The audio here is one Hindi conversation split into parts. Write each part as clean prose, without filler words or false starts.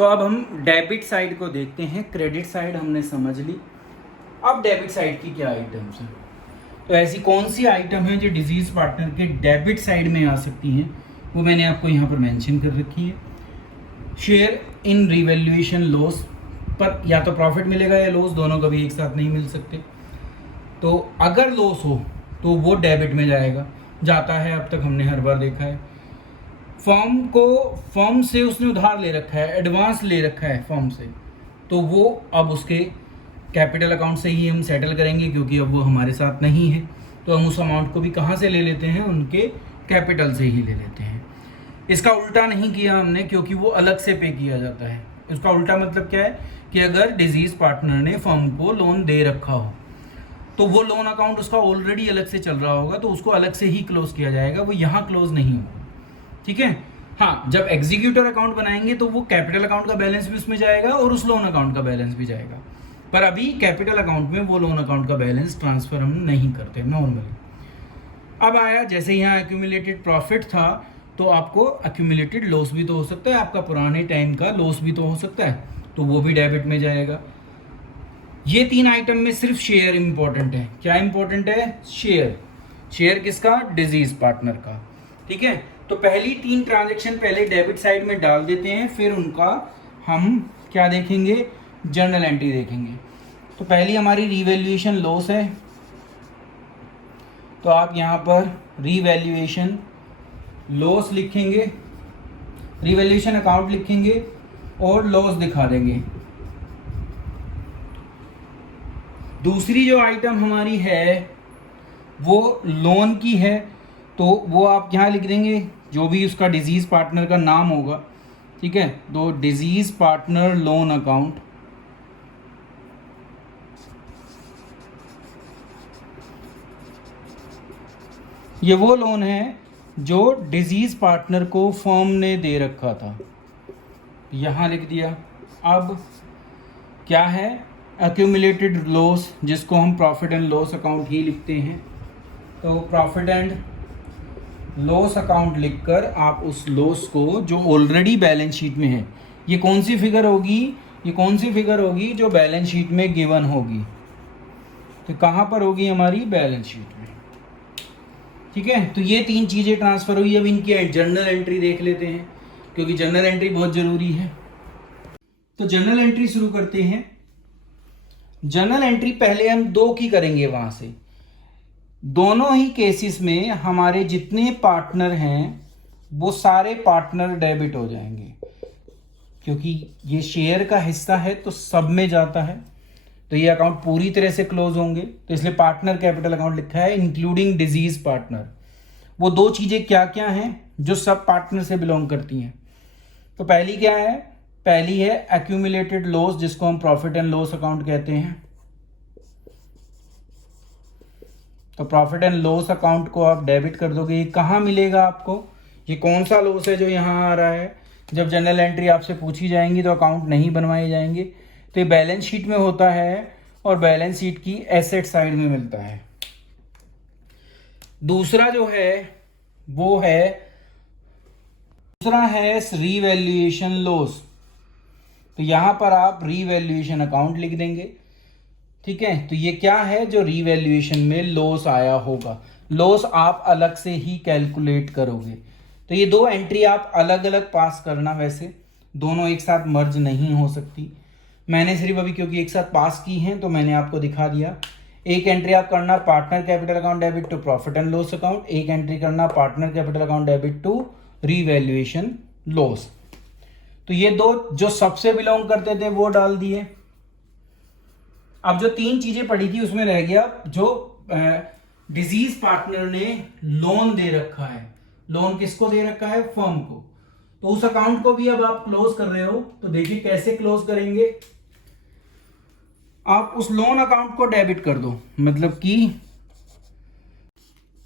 तो अब हम डेबिट साइड को देखते हैं। क्रेडिट साइड हमने समझ ली, अब डेबिट साइड की क्या आइटम्स हैं। तो ऐसी कौन सी आइटम है जो डिजीज पार्टनर के डेबिट साइड में आ सकती हैं, वो मैंने आपको यहाँ पर मेंशन कर रखी है। शेयर इन रिवैल्यूएशन लॉस, पर या तो प्रॉफिट मिलेगा या लॉस, दोनों कभी एक साथ नहीं मिल सकते। तो अगर लॉस हो तो वो डेबिट में जाएगा, जाता है, अब तक हमने हर बार देखा है। फर्म से उसने उधार ले रखा है, एडवांस ले रखा है फर्म से, तो वो अब उसके कैपिटल अकाउंट से ही हम सेटल करेंगे, क्योंकि अब वो हमारे साथ नहीं है। तो हम उस अमाउंट को भी कहाँ से ले लेते हैं, उनके कैपिटल से ही ले लेते हैं। इसका उल्टा नहीं किया हमने, क्योंकि वो अलग से पे किया जाता है। उसका उल्टा मतलब क्या है कि अगर डिजीज पार्टनर ने फर्म को लोन दे रखा हो तो वो लोन अकाउंट उसका ऑलरेडी अलग से चल रहा होगा, तो उसको अलग से ही क्लोज किया जाएगा, वो यहाँ क्लोज नहीं होगा। ठीक है। हाँ, जब एग्जीक्यूटर अकाउंट बनाएंगे तो वो कैपिटल अकाउंट का बैलेंस भी उसमें जाएगा और उस लोन अकाउंट का बैलेंस भी जाएगा, पर अभी कैपिटल अकाउंट में वो लोन अकाउंट का बैलेंस ट्रांसफर हम नहीं करते नॉर्मली। अब आया जैसे यहाँ एक्यूमुलेटेड प्रॉफिट था, तो आपको एक्यूमुलेटेड लॉस भी तो हो सकता है, आपका पुराने टाइम का लॉस भी तो हो सकता है, तो वो भी डेबिट में जाएगा। ये तीन आइटम में सिर्फ शेयर इंपॉर्टेंट है। क्या इंपॉर्टेंट है? शेयर। शेयर किसका? डिजीज पार्टनर का। ठीक है। तो पहली तीन ट्रांजैक्शन पहले डेबिट साइड में डाल देते हैं, फिर उनका हम क्या देखेंगे, जर्नल एंट्री देखेंगे। तो पहली हमारी रीवैल्यूएशन लॉस है, तो आप यहाँ पर रीवैल्यूएशन लॉस लिखेंगे, रीवैल्यूएशन अकाउंट लिखेंगे और लॉस दिखा देंगे। दूसरी जो आइटम हमारी है वो लोन की है, तो वो आप यहाँ लिख देंगे जो भी उसका डिजीज पार्टनर का नाम होगा। ठीक है। तो डिजीज पार्टनर लोन अकाउंट, ये वो लोन है जो डिजीज पार्टनर को फर्म ने दे रखा था, यहाँ लिख दिया। अब क्या है? एक्यूमुलेटेड लॉस, जिसको हम प्रॉफिट एंड लॉस अकाउंट ही लिखते हैं। तो प्रॉफिट एंड लॉस अकाउंट लिखकर आप उस लॉस को जो ऑलरेडी बैलेंस शीट में है, ये कौन सी फिगर होगी, ये कौन सी फिगर होगी जो बैलेंस शीट में गिवन होगी, तो कहाँ पर होगी? हमारी बैलेंस शीट में। ठीक है। तो ये तीन चीज़ें ट्रांसफर हुई। अब इनकी जर्नल एंट्री देख लेते हैं, क्योंकि जर्नल एंट्री बहुत ज़रूरी है। तो जर्नल एंट्री शुरू करते हैं। जर्नल एंट्री पहले हम दो की करेंगे वहाँ से। दोनों ही केसेस में हमारे जितने पार्टनर हैं वो सारे पार्टनर डेबिट हो जाएंगे, क्योंकि ये शेयर का हिस्सा है तो सब में जाता है, तो ये अकाउंट पूरी तरह से क्लोज होंगे। तो इसलिए पार्टनर कैपिटल अकाउंट लिखा है, इंक्लूडिंग डिजीज पार्टनर। वो दो चीज़ें क्या क्या हैं जो सब पार्टनर से बिलोंग करती हैं? तो पहली क्या है? पहली है एक्यूमुलेटेड लॉस, जिसको हम प्रॉफिट एंड लॉस अकाउंट कहते हैं। तो प्रॉफिट एंड लॉस अकाउंट को आप डेबिट कर दोगे। ये कहाँ मिलेगा आपको? ये कौन सा लॉस है जो यहाँ आ रहा है? जब जनरल एंट्री आपसे पूछी जाएंगी तो अकाउंट नहीं बनवाए जाएंगे, तो ये बैलेंस शीट में होता है और बैलेंस शीट की एसेट साइड में मिलता है। दूसरा जो है वो है, दूसरा है रीवैल्यूएशन लॉस। तो यहाँ पर आप रीवैल्यूएशन अकाउंट लिख देंगे। ठीक है। तो ये क्या है? जो रीवैल्यूएशन में लॉस आया होगा, लॉस आप अलग से ही कैलकुलेट करोगे। तो ये दो एंट्री आप अलग अलग पास करना, वैसे दोनों एक साथ मर्ज नहीं हो सकती। मैंने सिर्फ अभी क्योंकि एक साथ पास की हैं तो मैंने आपको दिखा दिया। एक एंट्री आप करना partner capital account debit to profit and loss account, एक एंट्री करना partner capital account debit to revaluation loss. तो ये दो जो सबसे बिलोंग करते थे वो डाल दिए। अब जो तीन चीजें पड़ी थी उसमें रह गया जो डिजीज पार्टनर ने लोन दे रखा है। लोन किसको दे रखा है? फर्म को। तो उस अकाउंट को भी अब आप क्लोज कर रहे हो, तो देखिए कैसे क्लोज करेंगे। आप उस लोन अकाउंट को डेबिट कर दो, मतलब कि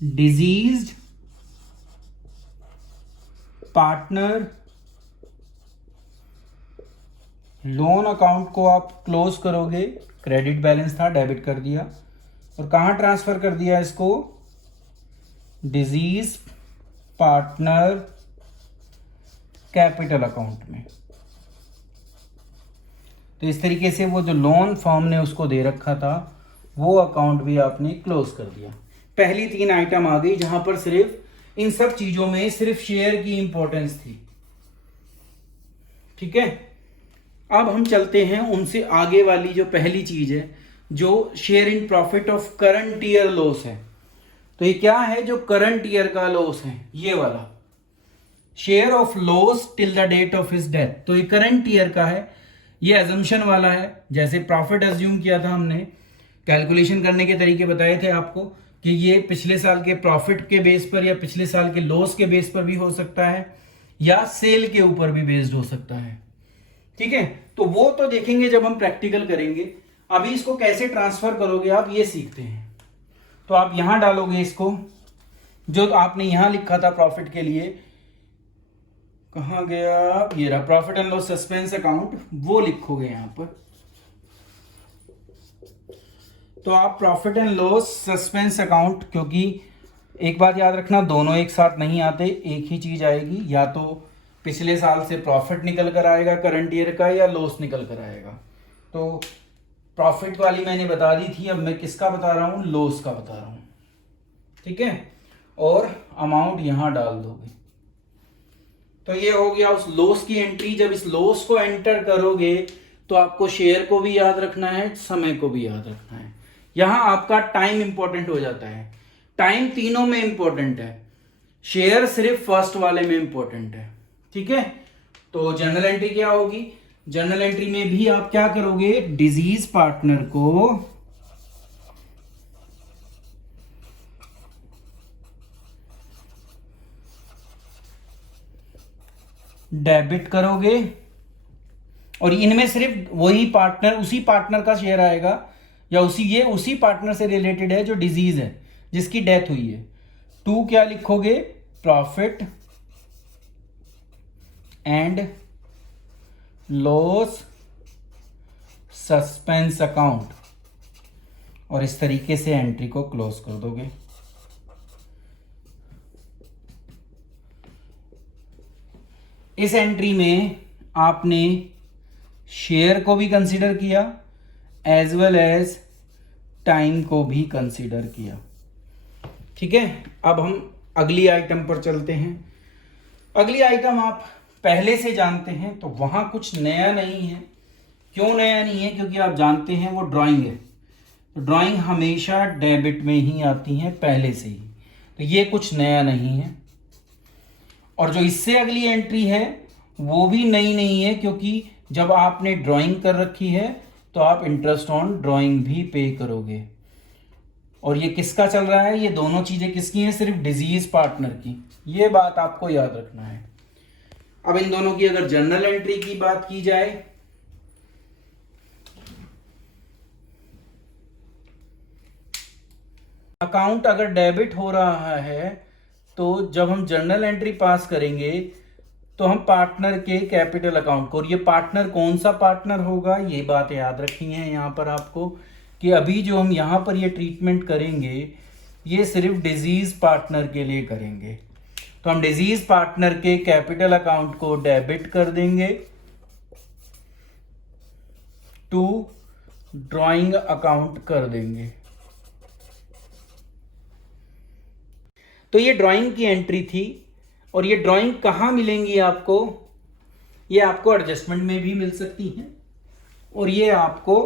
डिजीज पार्टनर लोन अकाउंट को आप क्लोज करोगे। क्रेडिट बैलेंस था, डेबिट कर दिया, और कहां ट्रांसफर कर दिया इसको? डिजीज पार्टनर कैपिटल अकाउंट में। तो इस तरीके से वो जो लोन फर्म ने उसको दे रखा था वो अकाउंट भी आपने क्लोज कर दिया। पहली 3 आइटम आ गई जहां पर सिर्फ इन सब चीजों में सिर्फ शेयर की इंपॉर्टेंस थी। ठीक है, अब हम चलते हैं उनसे आगे वाली जो पहली चीज है, जो share in profit of current year loss है। तो ये क्या है जो करंट ईयर का लॉस है, ये वाला share of loss till the date of his death. तो ये करंट ईयर का है, ये एजम्पशन वाला है। जैसे प्रॉफिट एज्यूम किया था हमने, कैलकुलेशन करने के तरीके बताए थे आपको कि ये पिछले साल के प्रॉफिट के बेस पर या पिछले साल के लॉस के बेस पर भी हो सकता है या सेल के ऊपर भी बेस्ड हो सकता है। ठीक है, तो वो तो देखेंगे जब हम प्रैक्टिकल करेंगे। अभी इसको कैसे ट्रांसफर करोगे आप ये सीखते हैं। तो आप यहां डालोगे इसको, जो आपने यहां लिखा था प्रॉफिट के लिए, कहां गया, ये रहा profit and loss suspense account, वो लिखोगे यहां पर। तो आप profit and loss suspense account, क्योंकि एक बात याद रखना, दोनों एक साथ नहीं आते, एक ही चीज आएगी, या तो पिछले साल से प्रॉफिट निकल कर आएगा करंट ईयर का, या लॉस निकल कर आएगा। तो प्रॉफिट वाली मैंने बता दी थी, अब मैं किसका बता रहा हूं, लॉस का बता रहा हूं। ठीक है, और अमाउंट यहां डाल दोगे। तो ये हो गया उस लॉस की एंट्री। जब इस लॉस को एंटर करोगे तो आपको शेयर को भी याद रखना है, समय को भी याद रखना है। यहां आपका टाइम इंपॉर्टेंट हो जाता है। टाइम तीनों में इंपॉर्टेंट है, शेयर सिर्फ फर्स्ट वाले में इंपॉर्टेंट है। ठीक है, तो जर्नल एंट्री क्या होगी, जर्नल एंट्री में भी आप क्या करोगे, डिजीज पार्टनर को डेबिट करोगे, और इनमें सिर्फ वही पार्टनर, उसी पार्टनर का शेयर आएगा, या उसी पार्टनर से रिलेटेड है जो डिजीज है, जिसकी डेथ हुई है। टू क्या लिखोगे, profit and loss suspense account, और इस तरीके से एंट्री को क्लोज कर दोगे। इस एंट्री में आपने शेयर को भी कंसीडर किया एज वेल एज टाइम को भी कंसीडर किया। ठीक है, अब हम अगली आइटम पर चलते हैं। अगली आइटम आप पहले से जानते हैं, तो वहां कुछ नया नहीं है। क्यों नया नहीं है, क्योंकि आप जानते हैं वो ड्राइंग है। तो ड्राइंग हमेशा डेबिट में ही आती है पहले से ही, तो ये कुछ नया नहीं है। और जो इससे अगली एंट्री है वो भी नई नहीं है, क्योंकि जब आपने ड्राइंग कर रखी है तो आप इंटरेस्ट ऑन ड्राइंग भी पे करोगे। और ये किसका चल रहा है, ये दोनों चीजें किसकी हैं, सिर्फ डिजीज पार्टनर की। ये बात आपको याद रखना है। अब इन दोनों की अगर जर्नल एंट्री की बात की जाए, अकाउंट अगर डेबिट हो रहा है तो जब हम जर्नल एंट्री पास करेंगे तो हम पार्टनर के कैपिटल अकाउंट को, और ये पार्टनर कौन सा पार्टनर होगा, ये बात याद रखनी है यहाँ पर आपको, कि अभी जो हम यहाँ पर ये ट्रीटमेंट करेंगे ये सिर्फ डिजीज पार्टनर के लिए करेंगे। तो हम डिजीज पार्टनर के कैपिटल अकाउंट को डेबिट कर देंगे टू ड्राइंग अकाउंट कर देंगे। तो ये ड्राइंग की एंट्री थी, और ये ड्राइंग कहाँ मिलेंगी आपको, ये आपको एडजस्टमेंट में भी मिल सकती हैं, और ये आपको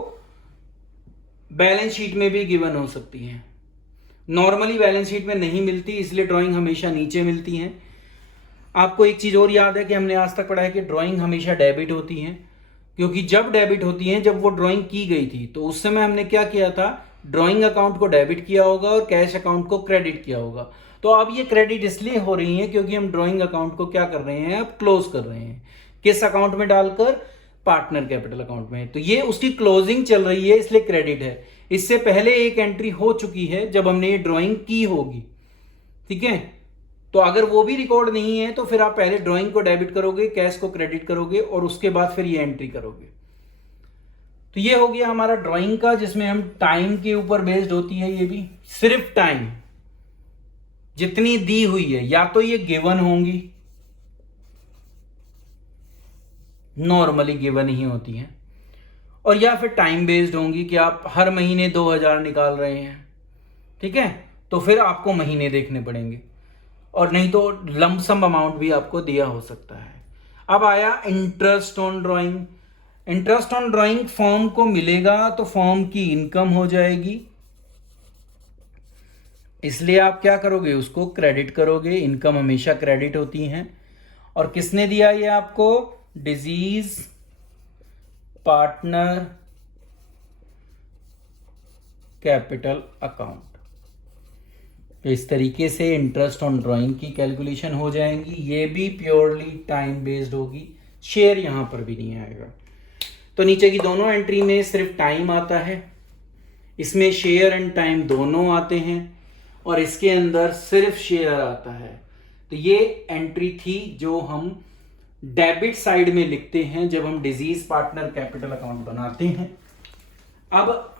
बैलेंस शीट में भी गिवन हो सकती हैं। नॉर्मली बैलेंस शीट में नहीं मिलती, इसलिए ड्राइंग हमेशा नीचे मिलती हैं। आपको एक चीज़ और याद है कि हमने आज तक पढ़ा है कि ड्राइंग हमेशा डेबिट होती हैं, क्योंकि जब डेबिट होती हैं, जब वो ड्राइंग की गई थी, तो उस समय हमने क्या किया था, ड्राइंग अकाउंट को डेबिट किया होगा और कैश अकाउंट को क्रेडिट किया होगा। तो अब ये क्रेडिट इसलिए हो रही है क्योंकि हम ड्राइंग अकाउंट को क्या कर रहे हैं, अब क्लोज कर रहे हैं। किस अकाउंट में डालकर, पार्टनर कैपिटल अकाउंट में। तो ये उसकी क्लोजिंग चल रही है, इसलिए क्रेडिट है। इससे पहले एक एंट्री हो चुकी है जब हमने ये ड्राइंग की होगी। ठीक है, तो अगर वो भी रिकॉर्ड नहीं है तो फिर आप पहले ड्राइंग को डेबिट करोगे, कैश को क्रेडिट करोगे, और उसके बाद फिर ये एंट्री करोगे। तो ये हो गया हमारा ड्राइंग का, जिसमें हम टाइम के ऊपर बेस्ड होती है। ये भी सिर्फ टाइम जितनी दी हुई है, या तो ये गिवन होंगी, नॉर्मली गिवन ही होती हैं, और या फिर टाइम बेस्ड होंगी कि आप हर महीने 2000 निकाल रहे हैं, ठीक है, तो फिर आपको महीने देखने पड़ेंगे, और नहीं तो लमसम अमाउंट भी आपको दिया हो सकता है। अब आया interest on drawing. Interest on drawing firm को मिलेगा तो फर्म की इनकम हो जाएगी, इसलिए आप क्या करोगे, उसको क्रेडिट करोगे। इनकम हमेशा क्रेडिट होती हैं। और किसने दिया ये आपको, डिजीज पार्टनर कैपिटल अकाउंट। तो इस तरीके से इंटरेस्ट ऑन ड्राइंग की कैलकुलेशन हो जाएंगी। ये भी प्योरली टाइम बेस्ड होगी, शेयर यहां पर भी नहीं आएगा। तो नीचे की दोनों एंट्री में सिर्फ टाइम आता है, इसमें शेयर एंड टाइम दोनों आते हैं, और इसके अंदर सिर्फ शेयर आता है। तो ये एंट्री थी जो हम डेबिट साइड में लिखते हैं जब हम डिजीज पार्टनर कैपिटल अकाउंट बनाते हैं। अब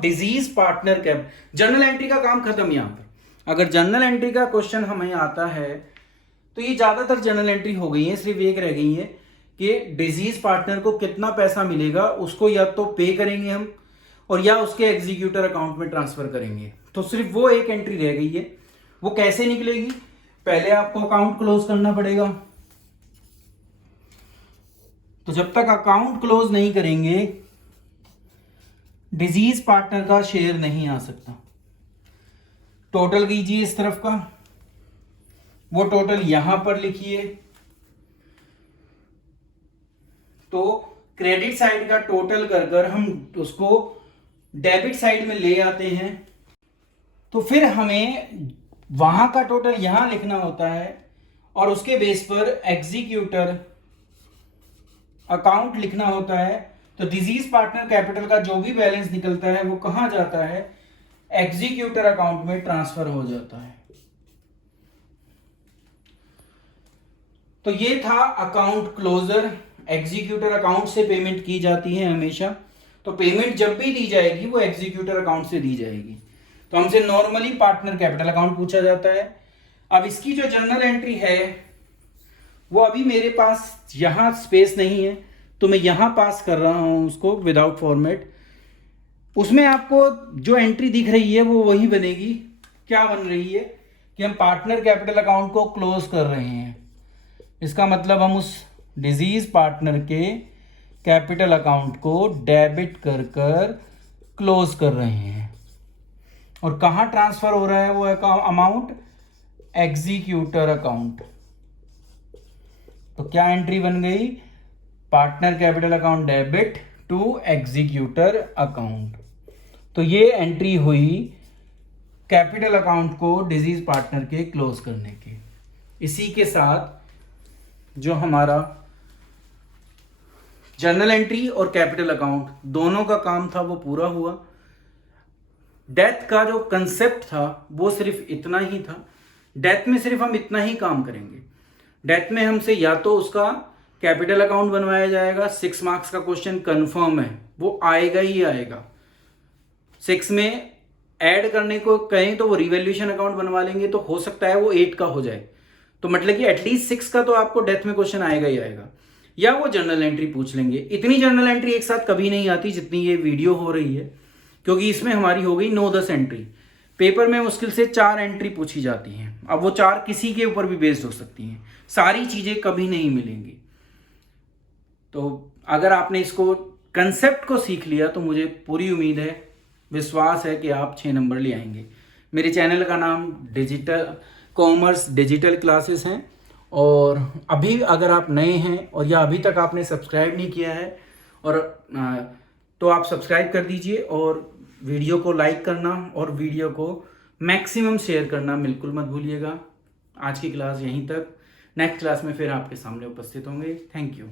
disease partner cap journal entry का काम खत्म। यहां पर अगर जर्नल एंट्री का क्वेश्चन हमें आता है तो ये ज्यादातर जर्नल एंट्री हो गई है, सिर्फ एक रह गई है कि डिजीज पार्टनर को कितना पैसा मिलेगा, उसको या तो पे करेंगे हम और या उसके एग्जीक्यूटर अकाउंट में ट्रांसफर करेंगे। तो सिर्फ वो एक एंट्री रह गई है। वो कैसे निकलेगी, पहले आपको अकाउंट क्लोज करना पड़ेगा। तो जब तक अकाउंट क्लोज नहीं करेंगे डिजीज पार्टनर का शेयर नहीं आ सकता। टोटल कीजिए इस तरफ का, वो टोटल यहां पर लिखिए। तो क्रेडिट साइड का टोटल कर कर हम उसको डेबिट साइड में ले आते हैं। तो फिर हमें वहां का टोटल यहां लिखना होता है और उसके बेस पर एग्जीक्यूटर अकाउंट लिखना होता है। तो डिजीज पार्टनर कैपिटल का जो भी बैलेंस निकलता है वो कहां जाता है, एग्जीक्यूटर अकाउंट में ट्रांसफर हो जाता है। तो ये था अकाउंट क्लोजर। एग्जीक्यूटर अकाउंट से पेमेंट की जाती है हमेशा। तो पेमेंट जब भी दी जाएगी वो एग्जीक्यूटर अकाउंट से दी जाएगी। तो हमसे नॉर्मली पार्टनर कैपिटल अकाउंट पूछा जाता है। अब इसकी जो जर्नल एंट्री है वो अभी मेरे पास यहां स्पेस नहीं है, तो मैं यहां पास कर रहा हूं उसको विदाउट फॉर्मेट। उसमें आपको जो एंट्री दिख रही है वो वही बनेगी। क्या बन रही है कि हम पार्टनर कैपिटल अकाउंट को क्लोज कर रहे हैं। इसका मतलब हम उस डिजीज पार्टनर के कैपिटल अकाउंट को डेबिट कर कर क्लोज कर रहे हैं। और कहां ट्रांसफर हो रहा है वो अमाउंट, एग्जीक्यूटर अकाउंट। तो क्या एंट्री बन गई, partner capital account debit to executor account. तो ये एंट्री हुई कैपिटल अकाउंट को डिजीज पार्टनर के क्लोज करने की। इसी के साथ जो हमारा जर्नल एंट्री और कैपिटल अकाउंट दोनों का काम था वो पूरा हुआ। डेथ का जो कंसेप्ट था वो सिर्फ इतना ही था। डेथ में सिर्फ हम इतना ही काम करेंगे। डेथ में हमसे या तो उसका कैपिटल अकाउंट बनवाया जाएगा, 6 मार्क्स का क्वेश्चन कंफर्म है, वो आएगा ही आएगा। 6 में ऐड करने को कहें तो वो रिवैल्यूएशन अकाउंट बनवा लेंगे, तो हो सकता है वो 8 का हो जाए। तो मतलब कि एटलीस्ट 6 का तो आपको डेथ में क्वेश्चन आएगा ही आएगा। या वो जर्नल एंट्री पूछ लेंगे। इतनी जर्नल एंट्री एक साथ कभी नहीं आती जितनी ये वीडियो हो रही है, क्योंकि इसमें हमारी हो गई 9-10 एंट्री। पेपर में मुश्किल से 4 एंट्री पूछी जाती हैं। अब वो 4 किसी के ऊपर भी बेस्ड हो सकती हैं, सारी चीजें कभी नहीं मिलेंगी। तो अगर आपने इसको कंसेप्ट को सीख लिया तो मुझे पूरी उम्मीद है, विश्वास है कि आप 6 नंबर ले आएंगे। मेरे चैनल का नाम डिजिटल कॉमर्स डिजिटल क्लासेस हैं, और अभी अगर आप नए हैं और या अभी तक आपने सब्सक्राइब नहीं किया है और तो आप सब्सक्राइब कर दीजिए, और वीडियो को लाइक करना और वीडियो को मैक्सिमम शेयर करना बिल्कुल मत भूलिएगा। आज की क्लास यहीं तक, नेक्स्ट क्लास में फिर आपके सामने उपस्थित होंगे। Thank you.